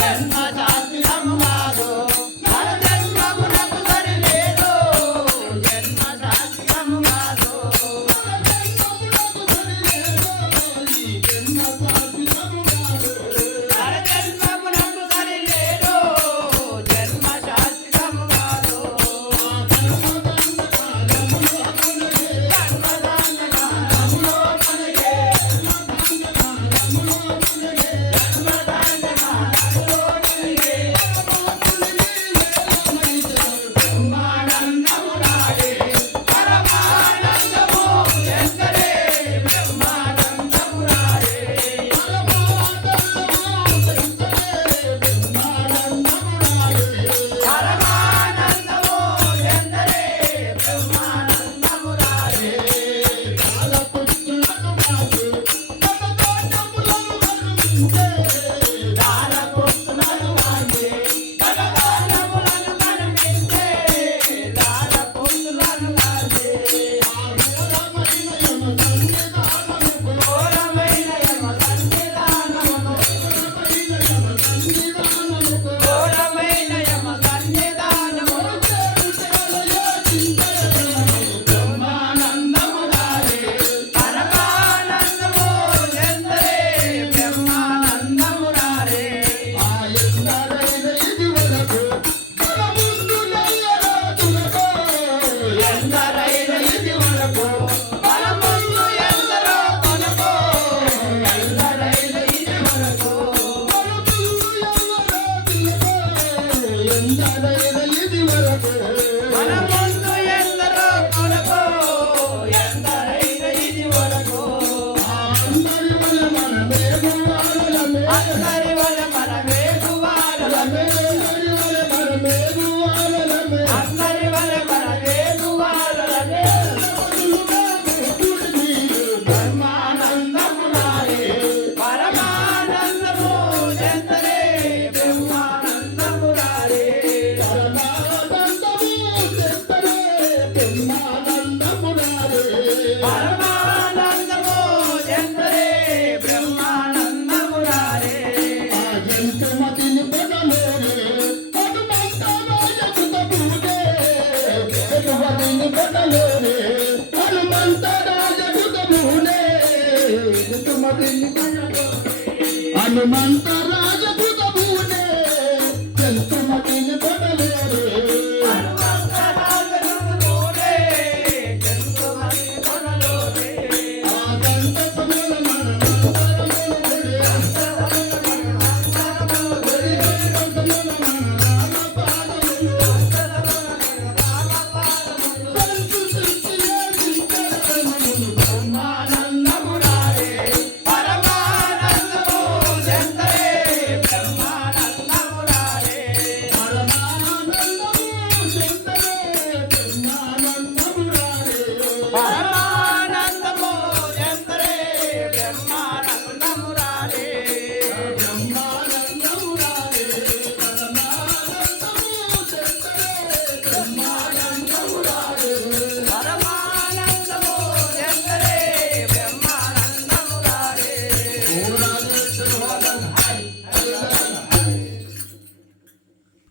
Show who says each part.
Speaker 1: Let Música. Hanumantha